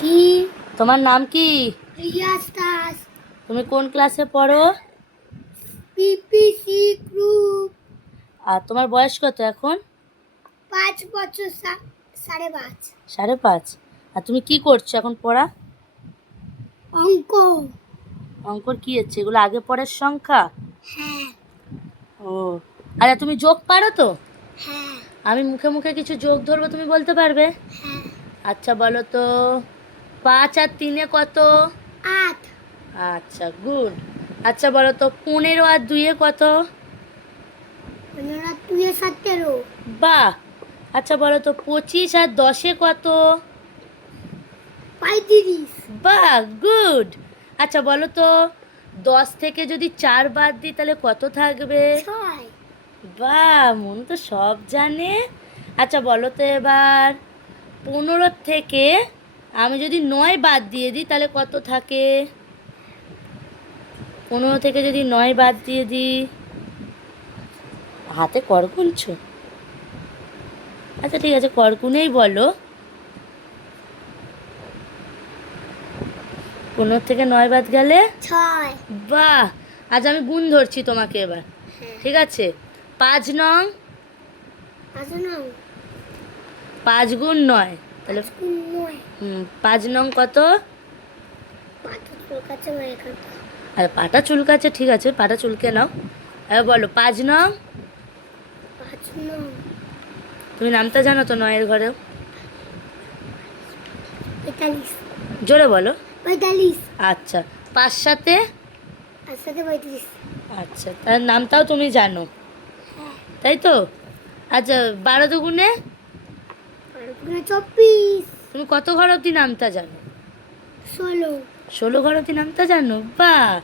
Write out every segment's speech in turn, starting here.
কি? তোমার নাম কি? রিয়াজ দাস তুমি কোন ক্লাসে পড়ো? PPC group. আর তোমার বয়স কত এখন? পাঁচ বছর সাড়ে পাঁচ। সাড়ে পাঁচ। আর তুমি কি করছ এখন পড়া? অঙ্ক। অঙ্কর কি হচ্ছে? এগুলো আগে পড়ার সংখ্যা? হ্যাঁ। ও। আরে তুমি যোগ পারো তো? হ্যাঁ। আমি মুখে মুখে কিছু যোগ ধরবো তুমি বলতে পারবে? হ্যাঁ। আচ্ছা বলো তো। পাঁচ আর তিনে কত? আট। আচ্ছা গুড আচ্ছা বলো তো পনেরো আর দুইয়ে কত? পনেরো দুয়ে সতেরো। বাহ! আচ্ছা বলো তো পঁচিশ আর দশে কত? পঁয়ত্রিশ। বাহ গুড! আচ্ছা বলো তো দশ থেকে যদি চার বাদ দিই তাহলে কত থাকবে? বাহ মন তো সব জানে। আচ্ছা বলো তো এবার পনেরো থেকে আমি যদি নয় বাদ দিয়ে দিই তাহলে কত থাকে? পনেরো থেকে যদি নয় বাদ দিয়ে দিই হাতে কর গুনছো? আচ্ছা ঠিক আছে কর গুনেই বলো। পনেরো থেকে নয় বাদ গেলে? ছয়। বাহ! আজ আমি গুণ ধরছি তোমাকে এবার। হ্যাঁ। ঠিক আছে? পাঁচ নং? পাঁচ গুণ নয়। তাহলে পাঁচ নং কত? আর পাটা চুলকাচ্ছে ঠিক আছে পাটা চুলকে নাও। এবার বলো পাঁচ নং? তুমি নামটা জানো তো নয়ের ঘরেও? জোরে বলো। পঁয়তাল্লিশ। আচ্ছা পাঁচ সাথে? আচ্ছা তার নামটাও তুমি জানো। হ্যাঁ। তাই তো? আচ্ছা বারো দুগুণে? চব্বিশ। তুমি কত ঘর অবধি নামটা জানো? ষোলো। ষোলো ঘর অবধি নামটা জানো? বাহ!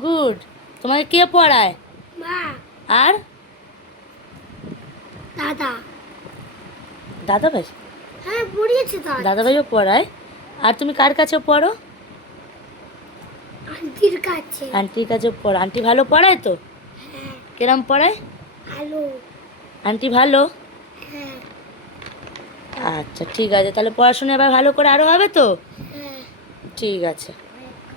গুড। তোমাকে কে পড়ায়? মা। আর? দাদা। দাদা ভাই? হ্যাঁ পড়িয়েছে তো দাদা ভাইও পড়ায়। আর তুমি কার কাছে পড়ো? আন্টির কাছে। আন্টির কাছে পড়ো। আন্টি ভালো পড়ায় তো? হ্যাঁ। কিরম পড়ায়? ভালো। আন্টি ভালো? হ্যাঁ। আচ্ছা ঠিক আছে তাহলে পড়াশোনা এবার ভালো করে আরও হবে তো? হ্যাঁ। ঠিক আছে।